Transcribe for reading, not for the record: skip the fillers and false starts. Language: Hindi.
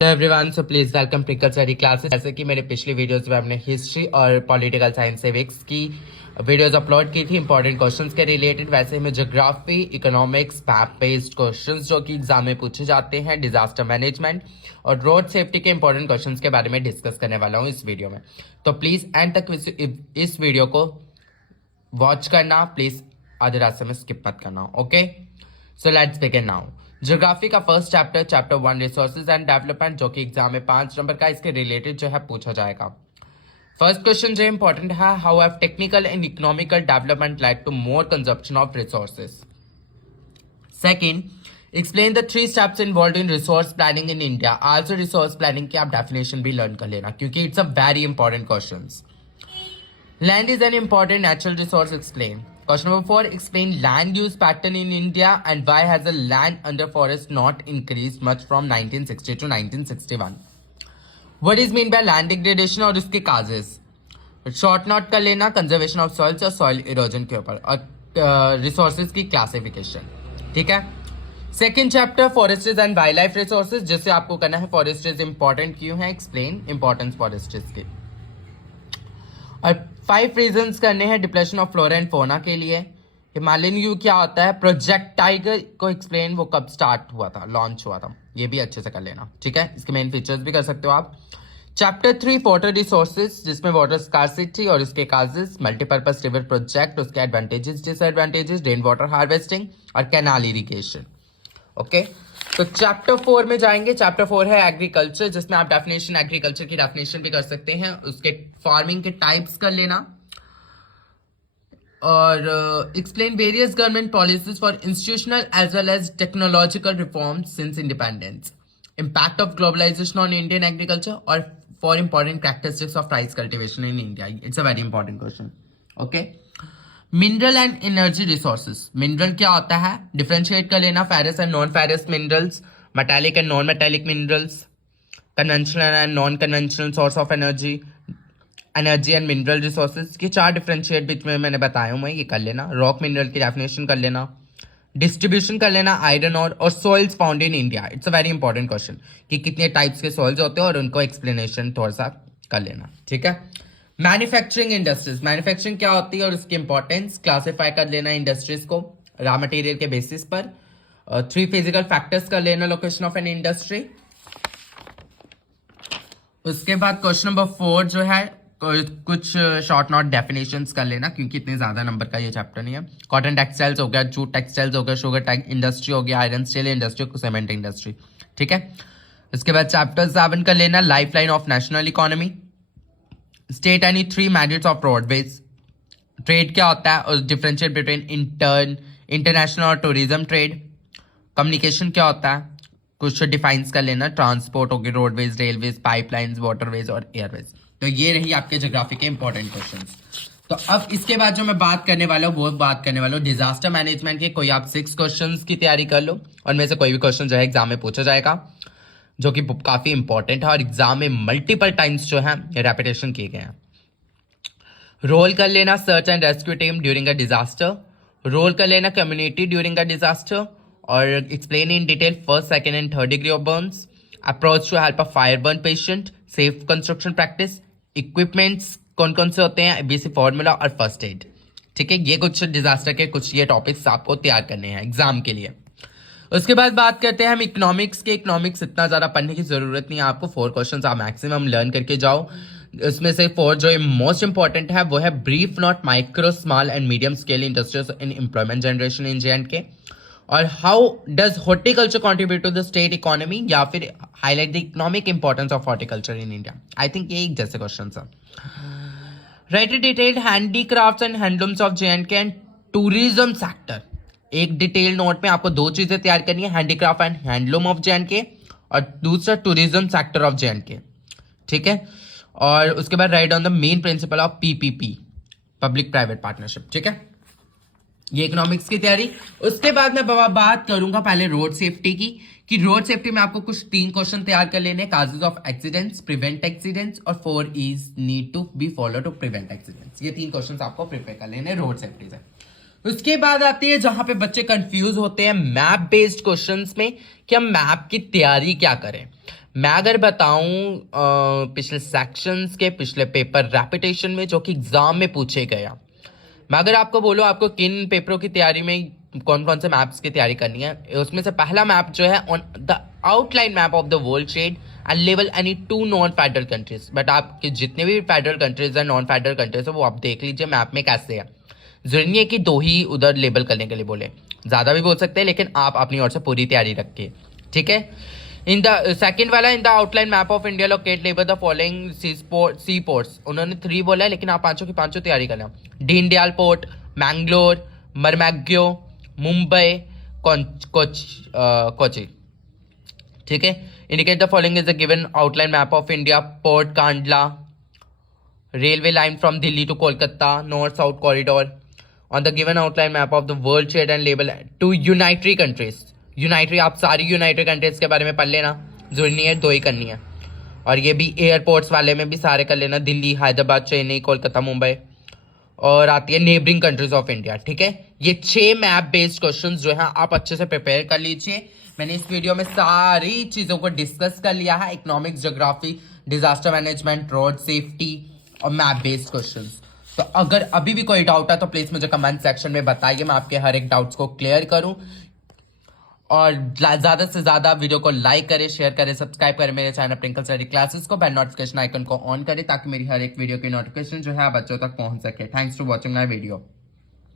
Everyone, so please welcome prickle study classes. जैसे कि मेरे पिछली वीडियोस में हमने हिस्ट्री और पॉलिटिकल साइंस सिविक्स की वीडियोस अपलोड की थी इंपॉर्टेंट क्वेश्चंस के रिलेटेड। वैसे ही मैं geography, economics, map based questions जो कि एग्जाम में पूछे जाते हैं, डिजास्टर मैनेजमेंट और रोड सेफ्टी के इंपॉर्टेंट क्वेश्चंस के बारे में डिस्कस करने वाला हूँ इस वीडियो में। तो प्लीज एंड तक इस वीडियो को वॉच करना, प्लीज आधे रास्ते में स्किप मत करना। Okay, so let's begin now. Geography का first chapter, chapter 1 resources and development, जो कि एग्जाम में 5 नंबर का इसके रिलेटेड जो है पूछा जाएगा। फर्स्ट क्वेश्चन जो इंपॉर्टेंट है, how have technical and economical development led to more consumption of resources. Second, explain the 3 steps involve in resource planning in India. Also resource planning की आप डेफिनेशन भी लर्न कर लेना क्योंकि it's a very important question. Land is an important natural resource. Explain. Question number 4. Explain land use pattern in India and why has the land under forest not increased much from 1960 to 1961. What is mean by land degradation और उसके causes. शॉर्ट नोट कर लेना कंजर्वेशन ऑफ सॉइल्स और सॉइल इरोजन के ऊपर और रिसोर्सेज की क्लासिफिकेशन। ठीक है। Second chapter forestries and wildlife resources, जिससे आपको करना है फॉरेस्ट्रीज इंपॉर्टेंट क्यों है, एक्सप्लेन इंपॉर्टेंस फॉरेस्ट्रीज की। और 5 रीजंस करने हैं depression of flora and fauna के लिए। हिमालयन यू क्या होता है, प्रोजेक्ट टाइगर को एक्सप्लेन, वो कब स्टार्ट हुआ था, लॉन्च हुआ था, ये भी अच्छे से कर लेना। ठीक है, इसके मेन फीचर्स भी कर सकते हो आप। चैप्टर 3 वाटर रिसोर्सेज, जिसमें वाटर स्कार्सिटी और उसके काजेस, मल्टीपर्पज रिवर प्रोजेक्ट, उसके advantages disadvantages, rain water harvesting और कैनाल इरिगेशन। ओके, तो चैप्टर 4 में जाएंगे। चैप्टर 4 है एग्रीकल्चर, जिसमें आप डेफिनेशन, एग्रीकल्चर की डेफिनेशन भी कर सकते हैं, उसके फार्मिंग के टाइप्स कर लेना और explain various government policies for institutional as well as technological reforms since independence, impact of globalization on Indian agriculture और for important characteristics of rice cultivation in India. It's a very important question. Okay, mineral and energy resources. Mineral क्या होता है, डिफरेंशिएट कर लेना, ferrous and non ferrous minerals, metallic and non metallic minerals, conventional and non conventional source of energy, energy and mineral resources. ये 4 डिफरेंशिएट बीच में मैंने बताया हूँ मैं, ये कर लेना। रॉक मिनरल की डेफिनेशन कर लेना, डिस्ट्रीब्यूशन कर लेना आयरन और soils found in India. It's a very important question कि कितने टाइप्स के सॉइल्स होते हैं और उनको एक्सप्लेनेशन थोड़ा सा कर लेना। ठीक है। मैन्युफैक्चरिंग इंडस्ट्रीज, मैन्युफैक्चरिंग क्या होती है और उसकी इंपॉर्टेंस, क्लासिफाई कर लेना इंडस्ट्रीज को रॉ मटेरियल के बेसिस पर। 3 फिजिकल फैक्टर्स कर लेना लोकेशन ऑफ एन इंडस्ट्री। उसके बाद क्वेश्चन नंबर 4 जो है कुछ शॉर्ट नोट डेफिनेशंस कर लेना क्योंकि इतने ज्यादा नंबर का ये चैप्टर नहीं है। कॉटन टेक्सटाइल्स हो गया, जूट टेक्सटाइल्स हो गया, शुगर इंडस्ट्री हो गया, iron steel industry, cement industry. ठीक है। उसके बाद चैप्टर 7 कर लेना life line of national economy, state any 3 merits of roadways, trade क्या होता है और डिफरेंशिएट बिटवीन इंटरनेशनल और टूरिज्म ट्रेड, कम्युनिकेशन क्या होता है, कुछ डिफाइंस कर लेना, ट्रांसपोर्ट हो गया, रोडवेज, रेलवेज, पाइपलाइंस, वाटरवेज और एयरवेज। तो ये रही आपके ज्योग्राफी के इंपॉर्टेंट क्वेश्चंस। तो अब इसके बाद जो मैं बात करने वाला हूँ वो बात करने वाला हूँ डिजास्टर मैनेजमेंट के। कोई आप 6 क्वेश्चंस की तैयारी कर लो और में से कोई भी क्वेश्चन जो है एग्जाम में पूछा जाएगा, जो कि काफी इंपॉर्टेंट है और एग्जाम में मल्टीपल टाइम्स जो है रेपिटेशन किए गए हैं। रोल कर लेना search and rescue team during a disaster, role कर लेना कम्युनिटी ड्यूरिंग अ डिजास्टर और explain in detail first, second and third degree of burns, approach to help a fire burn patient, safe construction practice, equipments कौन कौन से होते हैं, एबीसी फॉर्मूला और फर्स्ट एड। ठीक है, ये कुछ डिजास्टर के कुछ ये टॉपिक्स आपको तैयार करने हैं एग्जाम के लिए। उसके बाद बात करते हैं हम इकोनॉमिक्स के। इकोनॉमिक्स इतना ज्यादा पढ़ने की जरूरत नहीं है आपको, 4 क्वेश्चंस आप मैक्सिमम लर्न करके जाओ। उसमें से 4 जो मोस्ट इंपॉर्टेंट है वो है brief note micro small and medium scale industries in employment generation in J और how does horticulture contribute to the state economy, या फिर highlight the economic importance of horticulture in India. I think ये एक जैसे क्वेश्चन है। Write detailed handicrafts and handlooms of J and tourism sector. एक डिटेल नोट में आपको 2 चीजें तैयार करनी है, handicraft and handloom of J और दूसरा टूरिज्म सेक्टर ऑफ जे। ठीक है। और उसके बाद right on the main principle of PPP, public private partnership. ठीक है, ये इकोनॉमिक्स की तैयारी। उसके बाद मैं बात करूंगा पहले रोड सेफ्टी की, कि रोड सेफ्टी में आपको कुछ 3 क्वेश्चन तैयार कर लेने, causes of accidents, prevent accidents और 4 E's need to be follow to prevent accidents. ये 3 क्वेश्चन आपको प्रिपेयर कर लेने रोड सेफ्टी से। उसके बाद आती है जहां पे बच्चे कंफ्यूज होते हैं मैप बेस्ड क्वेश्चंस में कि हम मैप की तैयारी क्या करें। मैं अगर बताऊं पिछले सेक्शंस के पिछले पेपर रेपिटेशन में जो कि एग्जाम में पूछे गया, मैं अगर आपको बोलूं आपको किन पेपरों की तैयारी में कौन कौन से मैप्स की तैयारी करनी है, उसमें से पहला मैप जो है on the outline map of the world trade and level any two non federal countries. But आपके जितने भी फेडरल कंट्रीज है नॉन फेडरल कंट्रीज है वो आप देख लीजिए मैप में कैसे है। जरूरी नहीं है कि 2 ही उधर लेबल करने के लिए बोले, ज्यादा भी बोल सकते हैं, लेकिन आप अपनी ओर से पूरी तैयारी रखिए, ठीक है। इन द सेकंड वाला in the outline map of India locate label the following sea ports, उन्होंने 3 बोला है लेकिन आप पांचों की पांचों तैयारी करना। दीनदयाल पोर्ट, मैंगलोर, मरमैग्यो, मुंबई, कोची, ठीक है। Indicate the following is the given outline map of India port Kandla, railway line from Delhi to Kolkata, north-south corridor on the given outline map of the world trade and label to unitary countries। यूनाइटरी आप सारी यूनाइटेड कंट्रीज के बारे में पढ़ लेना, जरूरी नहीं है 2 ही करनी है। और ये भी एयरपोर्ट्स वाले में भी सारे कर लेना, दिल्ली, हैदराबाद, चेन्नई, कोलकाता, मुंबई। और आती है नेबरिंग कंट्रीज ऑफ इंडिया, ठीक है। ये 6 मैप बेस्ड क्वेश्चन जो है आप अच्छे से प्रिपेयर कर लीजिए। मैंने इस वीडियो में सारी चीज़ों को डिस्कस कर लिया है, economics, geography, disaster management, road safety और मैप बेस्ड क्वेश्चंस। तो अगर अभी भी कोई डाउट है तो प्लीज मुझे कमेंट सेक्शन में बताइए, मैं आपके हर एक डाउट्स को क्लियर करूं। और ज्यादा से ज्यादा वीडियो को लाइक करें, शेयर करें, सब्सक्राइब करें मेरे चैनल ट्विंकल स्टडी क्लासेस को, बेल नोटिफिकेशन आइकन को ऑन करें ताकि मेरी हर एक वीडियो की नोटिफिकेशन जो है बच्चों तक पहुंच सके। Thanks for watching my video.